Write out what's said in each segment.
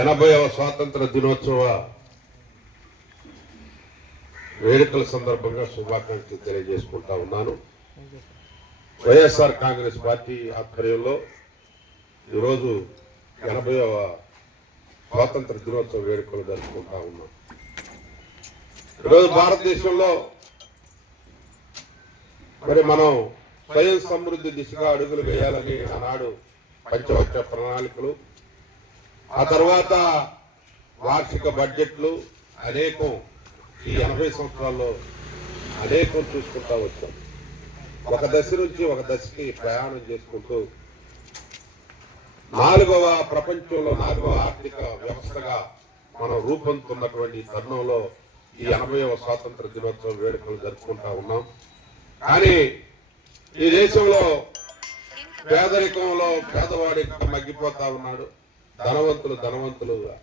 80వ స్వాతంత్ర దినోత్సవ వేడుకల సందర్భంగా శుభాకాంక్షలు తెలియజేసుకుంటా ఉన్నాను. వైఎస్ఆర్ కాంగ్రెస్ పార్టీ ఆధ్వర్యంలో ఈరోజు 80వ స్వాతంత్ర దినోత్సవ వేడుకలు జరుపుకుంటా ఉన్నాం. ఈరోజు భారతదేశంలో మరి మనం స్వయం సమృద్ధి దిశగా అడుగులు వేయాలని ఆనాడు పంచవర్ష ప్రణాళికలు, ఆ తర్వాత వార్షిక బడ్జెట్లు అనేకం ఈ 80 సంవత్సరాల్లో అనేకం చూసుకుంటా వచ్చాం. ఒక దశ నుంచి ఒక దశకి ప్రయాణం చేసుకుంటూ ప్రపంచంలో 4వ ఆర్థిక వ్యవస్థగా మనం రూపొందుతున్నటువంటి తరుణంలో ఈ 80వ స్వాతంత్ర దినోత్సవ వేడుకలు జరుపుకుంటా ఉన్నాం. కానీ ఈ దేశంలో పేదరికంలో పేదవాడి మగ్గిపోతా ఉన్నాడు. ధనవంతులుగా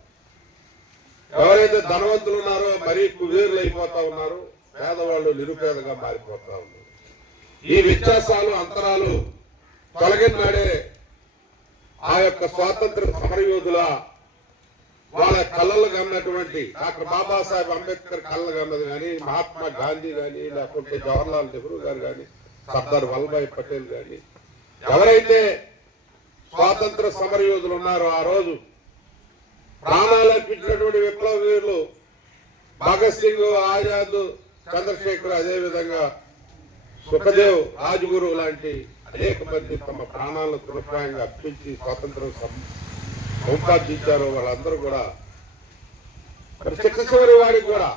ఎవరైతే ధనవంతులు ఉన్నారో మరీ కుబేరులు అయిపోతా ఉన్నారు. పేదవాళ్ళు నిరుపేదగా మారిపోతా ఉన్నారు. ఈ వ్యత్యాసాలు అంతరాలు తొలగినాడే ఆ యొక్క స్వాతంత్ర సమరయోధుల వాళ్ళ కళ్ళలు కన్నటువంటి డాక్టర్ బాబాసాహెబ్ అంబేద్కర్ కళ్ళలు కన్నది కానీ, మహాత్మా గాంధీ కానీ, లేకుంటే జవహర్లాల్ నెహ్రూ గారు కానీ, సర్దార్ వల్లభాయ్ పటేల్ కానీ, ఎవరైతే స్వాతంత్ర సమరయోధులు ఉన్నారో ఆ రోజు ప్రాణాలు అర్పించినటువంటి విప్లవ వీరులు భగత్ సింగ్, ఆజాద్, చంద్రశేఖర్, అదేవిధంగా సుఖదేవ్, రాజ్గురు లాంటి అనేక మంది తమ ప్రాణాలను తృణప్రాయంగా అర్పించి స్వాతంత్రం సంపాదించారు. వాళ్ళందరూ కూడా చివరి వారికి కూడా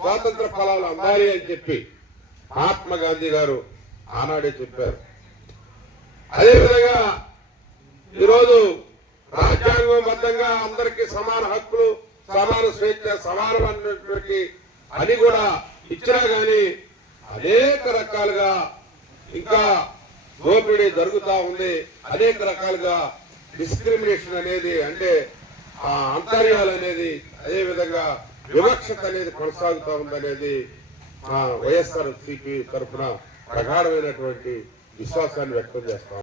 స్వాతంత్ర ఫలాలు అందాలి అని చెప్పి మహాత్మా గాంధీ గారు ఆనాడే చెప్పారు. అదేవిధంగా ఈరోజు రాజ్యాంగబద్ధంగా అందరికీ సమాన హక్కులు, సమాన స్వేచ్ఛ, సమానమైనటువంటి అని కూడా ఇచ్చినా గానీ అనేక రకాలుగా ఇంకా దోపిడీ జరుగుతూ ఉంది. అనేక రకాలుగా డిస్క్రిమినేషన్ అనేది, అంటే అంతర్యాలు అనేది, అదేవిధంగా వివక్షత అనేది కొనసాగుతూ ఉందనేది వైఎస్ఆర్ సిపి తరఫున ప్రగాఢమైనటువంటి విశ్వాసాన్ని వ్యక్తం చేస్తాం.